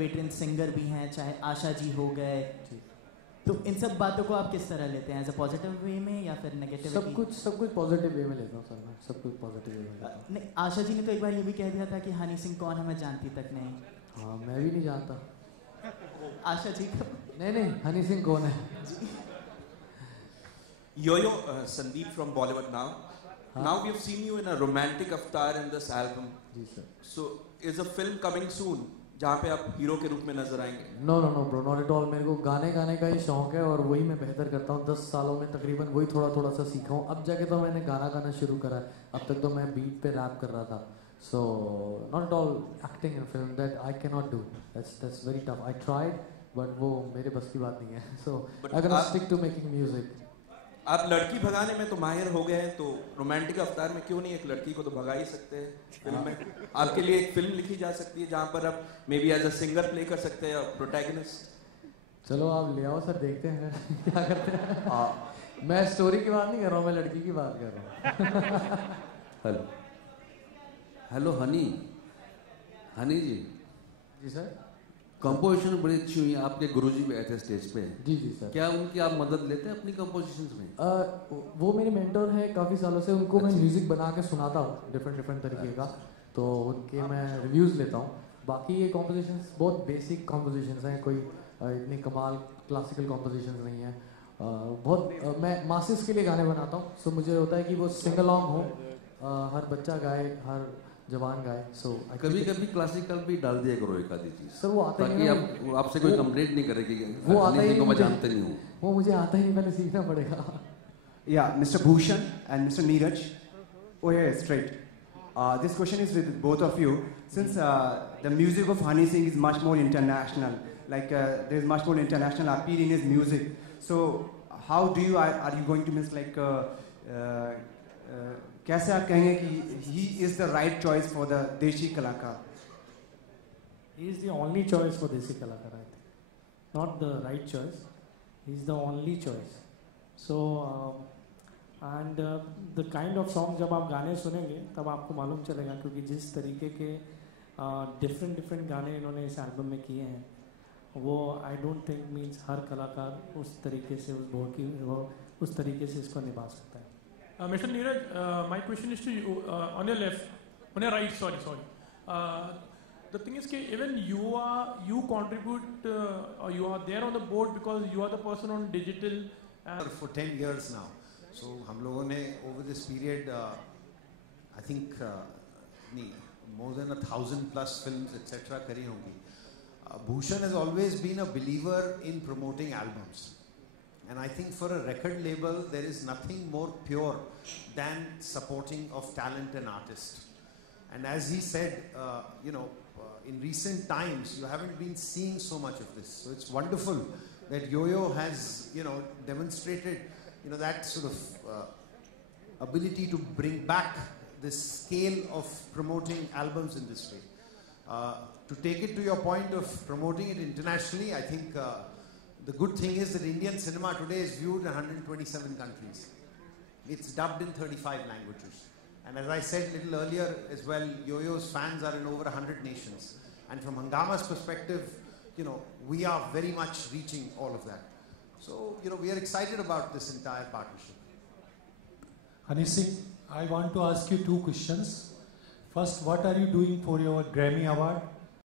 Veteran singer भी हैं, चाहे आशा जी हो गए, तो इन सब बातों को आप किस तरह लेते हैं? एज अ पॉजिटिव वे में या फिर नेगेटिव? सब कुछ पॉजिटिव वे में लेता हूँ सर, मैं सब कुछ पॉजिटिव वे में लेता हूँ। नहीं, आशा जी ने तो एक बार ये भी कह दिया था कि हनी सिंह कौन है मैं जानती तक नहीं। हाँ, मैं भी नहीं जानता आशा जी को। नहीं, हनी सिंह कौन है? Yo-Yo, Sandeep from Bollywood now. Now we have seen you in a romantic avatar in this album. जी sir. So is a film coming soon जहाँ पे आप हीरो के रूप में नजर आएंगे? No bro, not at all. मेरे को गाने गाने का ही शौक है और वही मैं बेहतर करता हूँ. 10 सालों में तकरीबन वही थोड़ा सा सीखा हूँ. अब जाके तो मैंने गाना गाना शुरू करा है. अब तक तो मैं बीट पे रैप कर रहा था. So not at all acting in film, that I cannot do. That's very tough. I tried, but वो मेरे बस की बात नहीं है. So I'm gonna stick to making music. आप लड़की भगाने में तो माहिर हो गए हैं, तो रोमांटिक अवतार में क्यों नहीं एक लड़की को तो भगा ही सकते हैं फिल्म में? आपके लिए एक फिल्म लिखी जा सकती है जहाँ पर आप may be as a singer play कर सकते हैं या प्रोटैगनिस्ट. चलो आप ले आओ सर, देखते हैं क्या करते हैं. मैं स्टोरी की बात नहीं कर रहा हूँ, मैं लड़की की बात कर रहा हूँ. हेलो हनी जी सर. कंपोजिशन बड़ी अच्छी हुई है. आपके गुरुजी भी आए थे स्टेज पे. जी सर. क्या उनकी आप मदद लेते हैं अपनी कंपोजिशंस में? वो मेरे मेंटर हैं काफ़ी सालों से. उनको मैं म्यूज़िक बना के सुनाता हूँ डिफरेंट तरीके का, तो उनके मैं रिव्यूज़ लेता हूँ. बाकी ये कॉम्पोजिशंस बहुत बेसिक कॉम्पोजिशंस हैं, कोई इतनी कमाल क्लासिकल कॉम्पोजिशंस नहीं है. बहुत मैं मासेस के लिए गाने बनाता हूँ. सो मुझे होता है कि वो सिंग अलॉन्ग हो, हर बच्चा गाए, हर जवान गाए. सो कभी क्लासिकल भी डाल दिया करो एक आधी चीज. सर वो आता ही नहीं, आपसे कोई कंप्लेंट नहीं करेगी. वो आता ही नहीं, मैं जानते नहीं हूँ. वो मुझे आता ही नहीं, पहले सीखना पड़ेगा. Yeah, Mr. Bhushan and Mr. Neeraj. Oh yeah, straight. This question is with both of you. Since the music of Honey Singh is much more international, like there is much more international appeal in his music. So how do you are you going to miss like कैसे आप कहेंगे कि he is the right choice for the देशी कलाकार? He is the only choice for देशी कलाकार, I think. Not the right choice. He is the only choice. So and the kind of song जब आप गाने सुनेंगे तब आपको मालूम चलेगा, क्योंकि जिस तरीके के डिफरेंट गाने इन्होंने इस एल्बम में किए हैं, वो आई डोंट थिंक मीन्स हर कलाकार उस तरीके से उस तरीके से इसको निभा सकता है. Mr. Neeraj, my question is to you. On your left, on your right, sorry. The thing is that even you contribute, or you are there on the board because you are the person on digital. For 10 years now. So हम लोगों ने over this period, I think more than 1,000 plus films etc. करी होंगी. Bhushan has always been a believer in promoting albums. And I think for a record label, there is nothing more pure than supporting of talent and artists. And as he said, in recent times, you haven't been seeing so much of this. So it's wonderful that Yo-Yo has, demonstrated, that sort of ability to bring back this scale of promoting albums in this way. To take it to your point of promoting it internationally, I think the good thing is that Indian cinema today is viewed in 127 countries. It's dubbed in 35 languages. And as I said a little earlier as well, Yo-Yo's fans are in over 100 nations. And from Hangama's perspective, we are very much reaching all of that. So, we are excited about this entire partnership. Honey Singh, I want to ask you two questions. First, what are you doing for your Grammy Award?